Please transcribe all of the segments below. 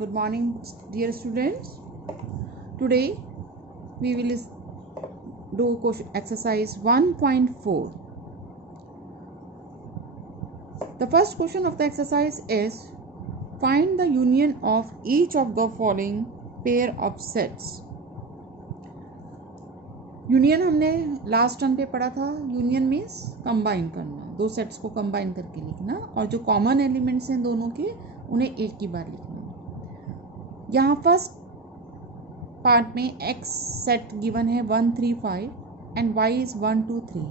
Good morning, dear students. Today we will do exercise 1.4. The first question of the exercise is find the union of each of the following pair of sets. Union हमने last term पे पढ़ा था. Union means combine करना, दो sets को combine करके लिखना और जो कॉमन एलिमेंट्स हैं दोनों के उन्हें एक ही बार लिखना. यहाँ फर्स्ट पार्ट में एक्स सेट गिवन है 1 3 5 and Y is 1 2 3.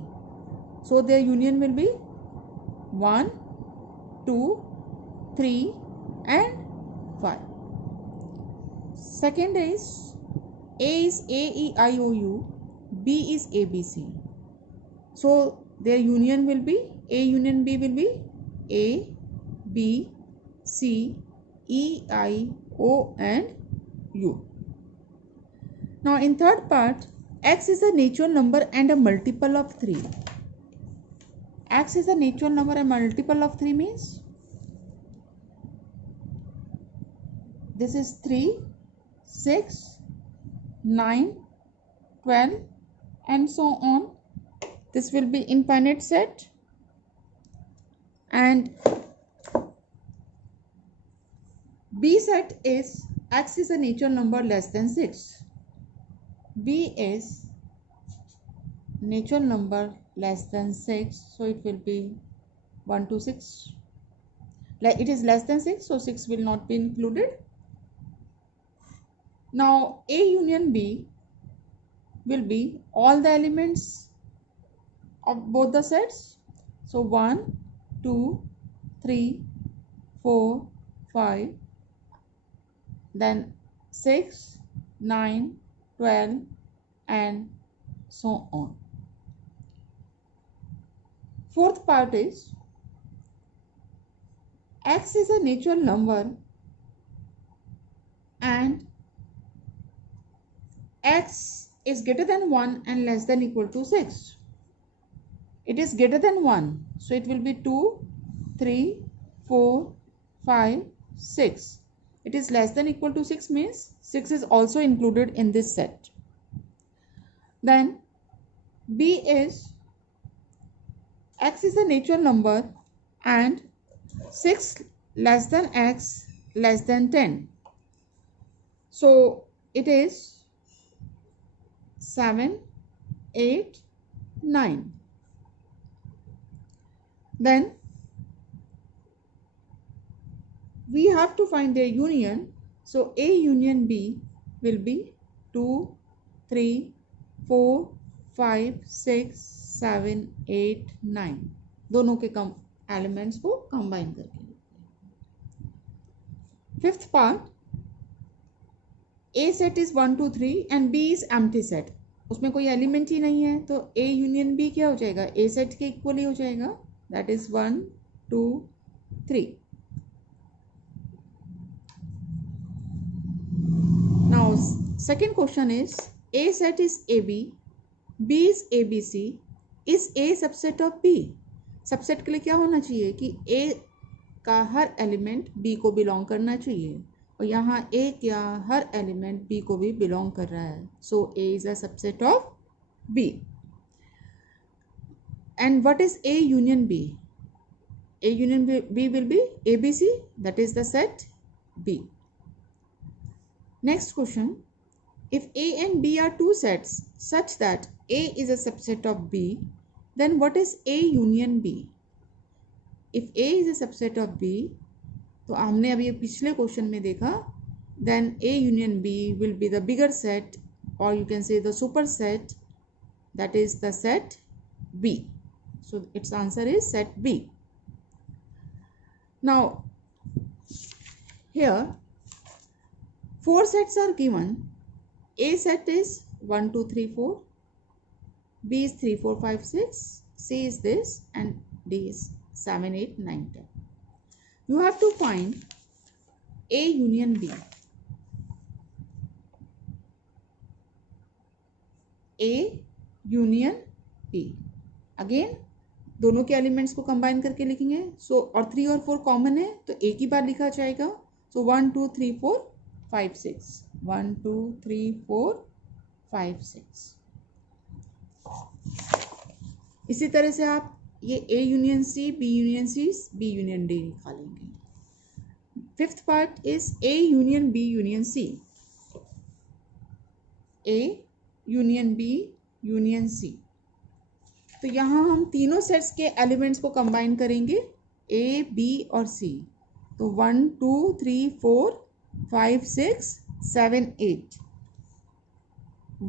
So their union will be 1 2 3 and 5. Second is A is A E I O U, B is A B C. So their union will be A union B will be A B C E I O and U. Now in third part, X is a natural number and a multiple of 3. X is a natural number and multiple of 3 means this is 3, 6, 9, 12 and so on. This will be infinite set and B set is X is a natural number less than 6. B is natural number less than 6, so it will be 1 to 6. It is less than 6, so 6 will not be included. Now A union B will be all the elements of both the sets. So 1 2 3 4 5, then 6 9 12 and so on. Fourth part is X is a natural number and X is greater than 1 and less than equal to 6. It is greater than 1, so it will be 2 3 4 5 6. It is less than equal to 6 means 6 is also included in this set. Then B is X is a natural number and 6 less than X less than 10. So it is 7 8 9. Then we have to find their union. So A union B will be 2 3 4 5 6 7 8 9. दोनों के elements को combine करके. Fifth part A set is 1 2 3 and B is empty set. उसमें कोई element ही नहीं है तो A union B क्या हो जाएगा, A सेट के इक्वल ही हो जाएगा. That is 1 2 3. Now second question is A set is AB, B is ABC, is A subset of B. Subset के लिए क्या होना चाहिए कि A का हर एलिमेंट B को बिलोंग करना चाहिए और यहाँ A क्या हर एलिमेंट B को भी बिलोंग कर रहा है. सो A is a subset of B. And what is A union B? A union B will be ABC, that is the set B. Next question, if A and B are two sets such that A is a subset of B, then what is A union B? If A is a subset of B, तो हमने अभी पिछले question में देखा, then A union B will be the bigger set or you can say the superset, that is the set B. So its answer is set B. Now here 4 sets are given. A set is 1 2 3 4, B is 3 4 5 6, C is this and D is 7 8 9 10. You have to find A union B. A union B. Again दोनों के elements को combine करके लिखेंगे. सो और 3 और 4 common है तो एक ही बार लिखा जाएगा So 1 2 3 4 5 6, 1 2 3 4 5 6. इसी तरह से आप ये A union C, B union C, B union D निकालेंगे. Fifth part is A union B union C. A union B union C. तो यहाँ हम तीनों सेट्स के एलिमेंट्स को कंबाइन करेंगे, A, B और C. तो 1 2 3 4 5 6 7 8.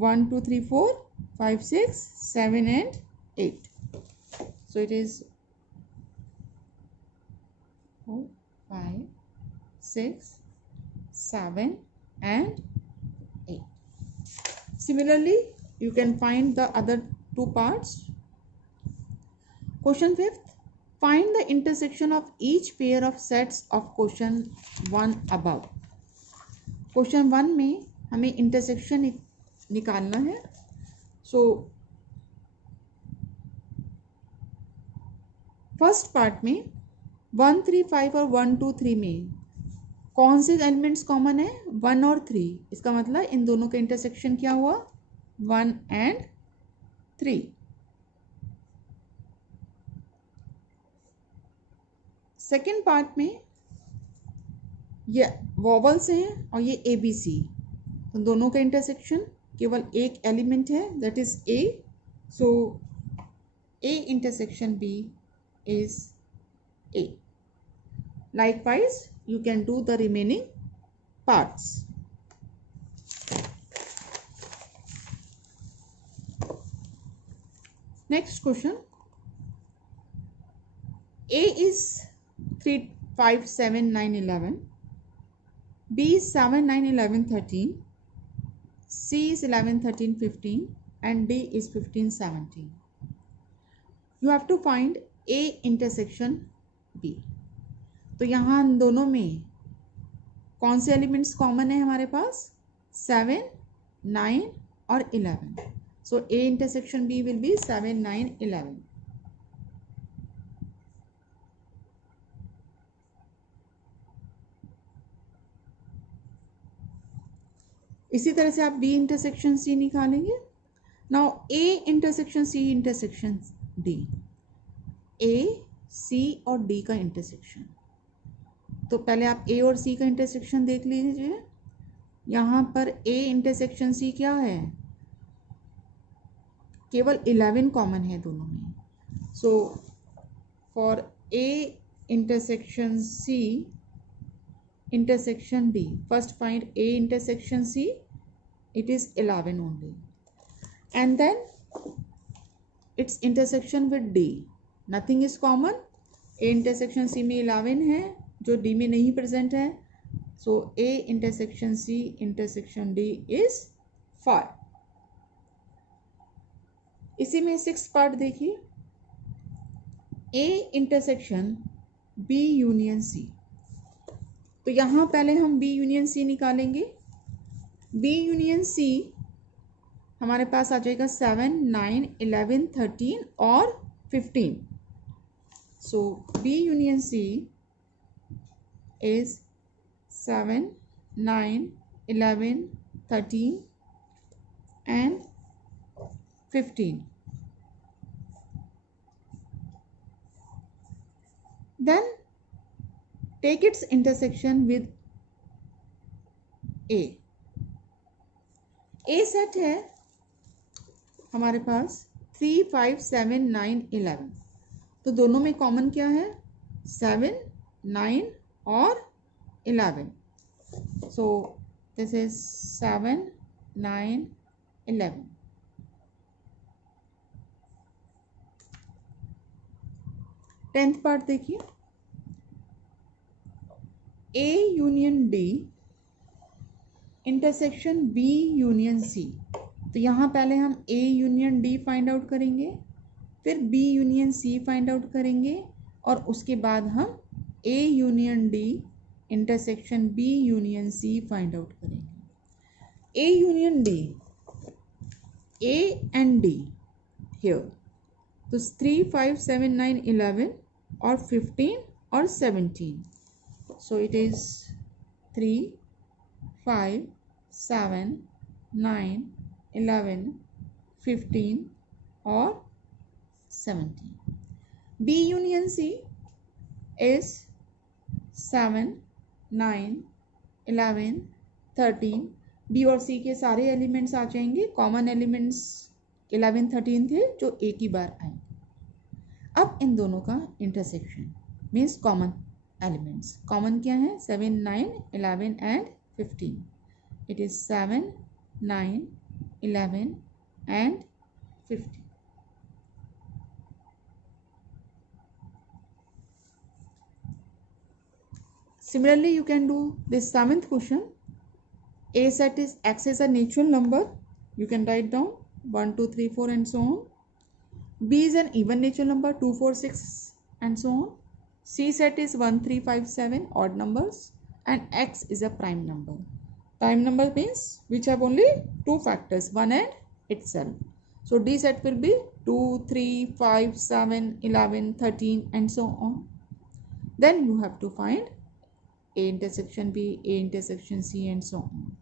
1 2 3 4 5 6 7 and 8. So it is 4 5 6 7 and 8. Similarly, you can find the other two parts. Question 5th. Find the intersection of each pair of sets of question 1 above. Question 1 में हमें intersection निकालना है. So first part में 1 3 5 और 1 2 3 में कौन से elements common है? 1 और 3. इसका मतलब इन दोनों का इंटरसेक्शन क्या हुआ? 1 and 3. सेकेंड पार्ट में ये वॉवल्स हैं और ये ABC, तो दोनों का इंटरसेक्शन केवल एक एलिमेंट है, that is A. So A intersection B is A. Likewise, you can do the remaining parts. Next question. A is 3 5 7 9 11. B is 7 9 11 13. C is 11 13 15 and D is 15 17. You have to find A intersection B. तो यहाँ दोनों में कौन से elements common है हमारे पास? 7 9 और 11. सो A intersection B will be 7 9 11. इसी तरह से आप B इंटरसेक्शन C निकालेंगे. Now A intersection C intersection D. A, C और D का इंटरसेक्शन. तो पहले आप A और C का इंटरसेक्शन देख लीजिए. यहाँ पर A इंटरसेक्शन C क्या है? केवल 11 कॉमन है दोनों में. So for A intersection C intersection D, first find A intersection C, it is 11 only, and then its intersection with D, nothing is common. A intersection C में 11 है जो D में नहीं present है, so A intersection C intersection D is 5. इसी में 6th part देखिए, A intersection B union C. तो यहाँ पहले हम B यूनियन C निकालेंगे. B यूनियन C हमारे पास आ जाएगा 7 9 11 13 और 15. सो B union C is 7 9 11 13 and 15. Then take its intersection with A. A set है हमारे पास 3 5 7 9 11. तो दोनों में कॉमन क्या है? 7 9 और 11. So this is 7 9 11. Tenth part देखिए, A union D intersection B union C. तो यहाँ पहले हम A union D find out करेंगे, फिर B union C find out करेंगे और उसके बाद हम A union D intersection B union C find out करेंगे. A union D, A and D here. तो 3 5 7 9 11 और 15 और 17. So it is 3 5 7 9 11 15 or 17. B union C is 7 9 11 13. B और सी के सारे एलिमेंट्स आ जाएंगे, कॉमन एलिमेंट्स 11 13 थे जो एक ही बार आए. अब इन दोनों का intersection means common elements. Common क्या है? 7 9 11 and 15. It is 7 9 11 and 15. Similarly, you can do this 7th question. A set is X is a natural number. You can write down 1 2 3 4 and so on. B is an even natural number 2 4 6 and so on. C set is 1 3 5 7 odd numbers and X is a prime number. Prime number means which have only two factors, 1 and itself. So D set will be 2 3 5 7 11 13 and so on. Then you have to find A intersection B, A intersection C and so on,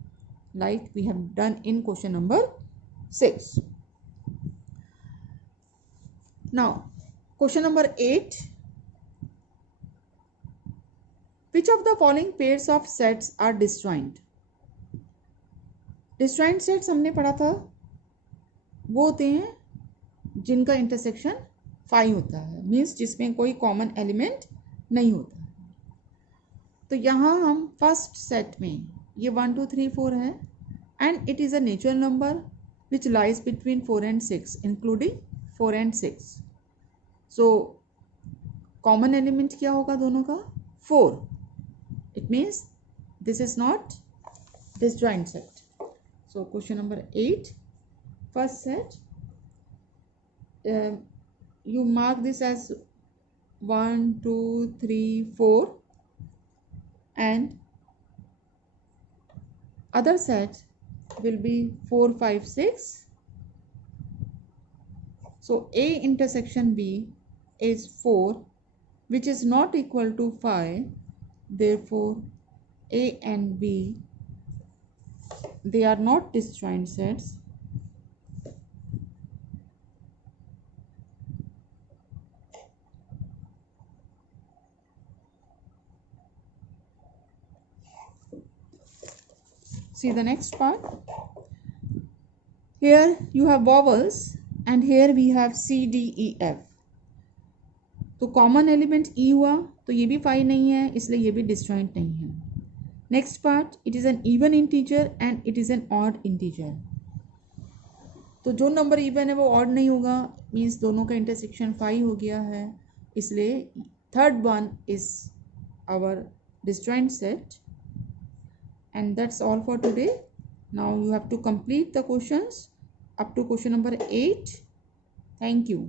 like we have done in question number 6. Now question number 8. Which of the following pairs of sets are disjoint? Disjoint sets हमने पढ़ा था, वो होते हैं जिनका intersection 5 होता है, means जिसमें कोई कॉमन एलिमेंट नहीं होता. तो यहाँ हम फर्स्ट सेट में ये 1 2 3 4 है and it is a natural number which lies between 4 and 6 including 4 and 6. So common element क्या होगा दोनों का? 4. It means this is not disjoint set. So question number 8, first set, you mark this as 1 2 3 4 and other set will be 4 5 6. So A intersection B is 4 which is not equal to 5. Therefore A and B, they are not disjoint sets. See the next part. Here you have vowels and here we have C D E F. तो common element E हुआ तो ये भी 5 नहीं है, इसलिए ये भी डिस्जॉइंट नहीं है. Next part, it is an even integer and it is an odd integer. तो जो नंबर इवन है वो ऑड नहीं होगा, मीन्स दोनों का इंटरसेक्शन 5 हो गया है, इसलिए third one is our disjoint set. And that's all for today. Now you have to complete the questions up to question number 8. Thank you.